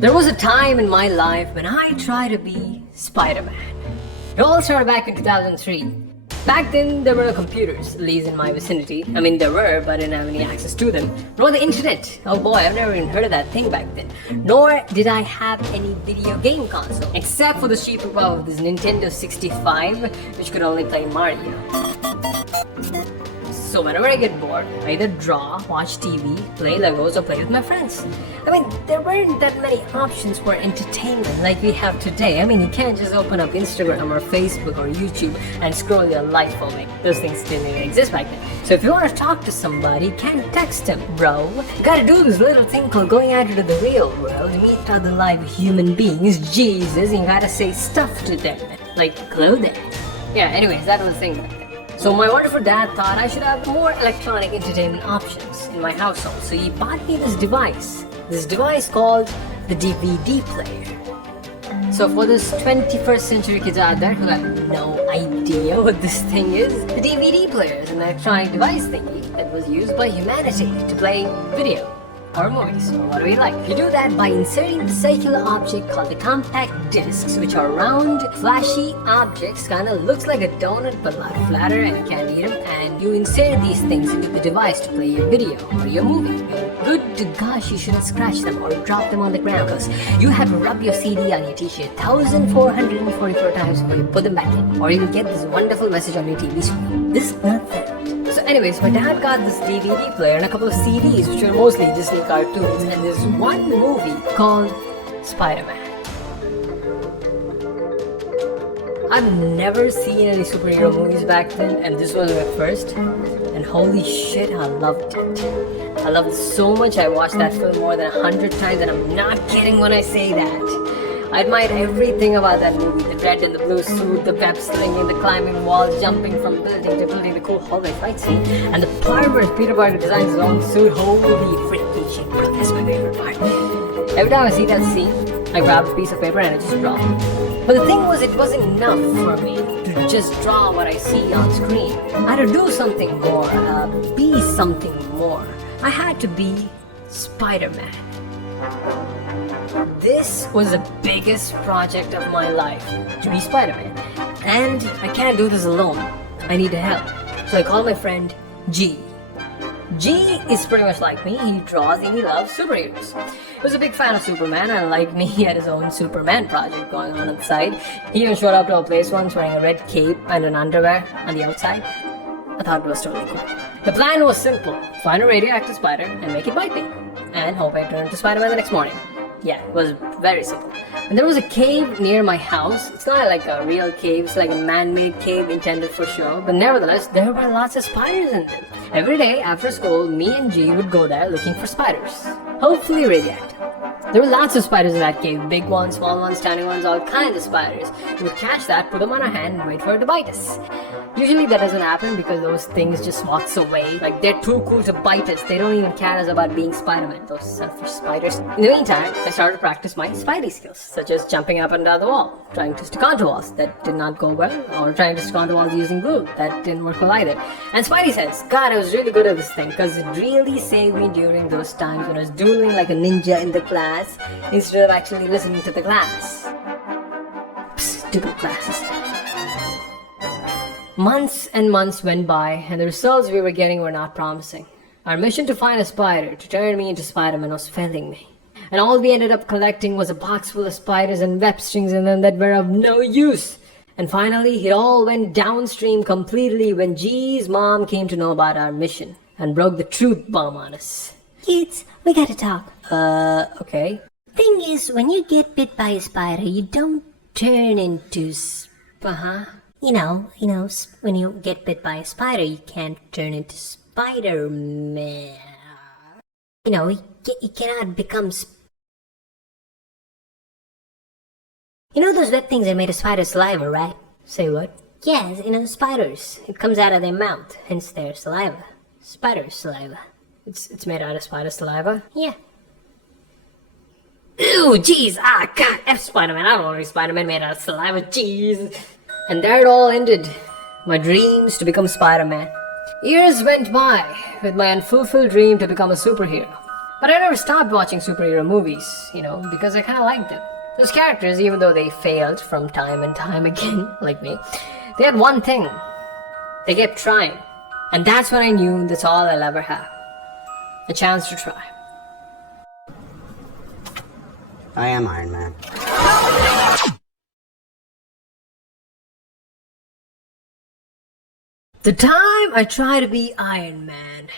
There was a time in my life when I tried to be Spider-Man. It all started back in 2003. Back then, there were no computers, at least in my vicinity. I mean, there were, but I didn't have any access to them. Nor the internet. Oh boy, I've never even heard of that thing back then. Nor did I have any video game console, except for the cheaper power of this Nintendo 65, which could only play Mario. So whenever I get bored, I either draw, watch TV, play Legos, or play with my friends. I mean, there weren't that many options for entertainment like we have today. I mean, you can't just open up Instagram or Facebook or YouTube and scroll your life away. Those things didn't even exist back then. So if you want to talk to somebody, you can't text them, bro. You gotta do this little thing called going out into the real world, meet other live human beings, Jesus, and you gotta say stuff to them, like clothing. Yeah, anyways, that was the thing back then. So my wonderful dad thought I should have more electronic entertainment options in my household. So he bought me this device called the DVD player. So for those 21st century kids out there who have no idea what this thing is, the DVD player is an electronic device thingy that was used by humanity to play video or movies, or whatever you like. You do that by inserting the circular object called the compact discs, which are round, flashy objects, kinda looks like a donut but a lot flatter and you can't eat them, and you insert these things into the device to play your video or your movie. Good to gosh, you shouldn't scratch them or drop them on the ground, because you have to rub your CD on your t-shirt 1,444 times before you put them back in, or you'll get this wonderful message on your TV screen. This, not that. So anyways, my dad got this DVD player and a couple of CDs, which were mostly Disney cartoons, and there's one movie called Spider-Man. I've never seen any superhero movies back then, and this was my first, and holy shit, I loved it. I loved it so much, I watched that film more than 100 times, and I'm not kidding when I say that. I admired everything about that movie, the red and the blue suit, the web slinging, the climbing walls, jumping from building to building, the cool hallway fight scene, and the part where Peter Parker designs his own suit. Holy freaking shit, bro, that's my favorite part. Every time I see that scene, I grab a piece of paper and I just draw. But the thing was, it wasn't enough for me to just draw what I see on screen. I had to do something more, be something more. I had to be Spider-Man. This was the biggest project of my life, to be Spider-Man. And I can't do this alone. I need help. So I called my friend G. G is pretty much like me. He draws and he loves superheroes. He was a big fan of Superman, and like me, he had his own Superman project going on inside. He even showed up to our place once wearing a red cape and an underwear on the outside. I thought it was totally cool. The plan was simple. Find a radioactive spider and make it bite me. And hope I turn into Spider-Man the next morning. Yeah, it was very simple. And there was a cave near my house. It's not like a real cave, it's like a man-made cave intended for show. But nevertheless, there were lots of spiders in them. Every day after school, me and G would go there looking for spiders. Hopefully radioactive. There were lots of spiders in that cave. Big ones, small ones, tiny ones, all kinds of spiders. We would catch that, put them on our hand, and wait for it to bite us. Usually that doesn't happen because those things just waltz away. Like, they're too cool to bite us. They don't even care us about being Spider-Man, those selfish spiders. In the meantime, I started to practice my Spidey skills, such as jumping up and down the wall, trying to stick onto walls. That did not go well. Or trying to stick onto walls using glue. That didn't work well either. And Spidey sense. God, I was really good at this thing because it really saved me during those times when I was doodling like a ninja in the class instead of actually listening to the class. Psst, stupid classes. Months and months went by, and the results we were getting were not promising. Our mission to find a spider, to turn me into Spider-Man, was failing me. And all we ended up collecting was a box full of spiders and web strings in them that were of no use. And finally, it all went downstream completely when G's mom came to know about our mission and broke the truth bomb on us. Kids, we gotta talk. Okay. Thing is, when you get bit by a spider, you don't turn into You know, when you get bit by a spider, you can't turn into Spider-Man. You know, you cannot become... You know those web things that made of spider saliva, right? Say what? Yes, spiders. It comes out of their mouth, hence their saliva. Spider saliva. It's made out of spider saliva? Yeah. Ew, jeez, God, F Spider-Man. I don't want to be Spider-Man made out of saliva, jeez. And there it all ended. My dreams to become Spider-Man. Years went by with my unfulfilled dream to become a superhero. But I never stopped watching superhero movies, because I kind of liked them. Those characters, even though they failed from time and time again, like me, they had one thing. They kept trying. And that's when I knew that's all I'll ever have. A chance to try. I am Iron Man. The time I try to be Iron Man.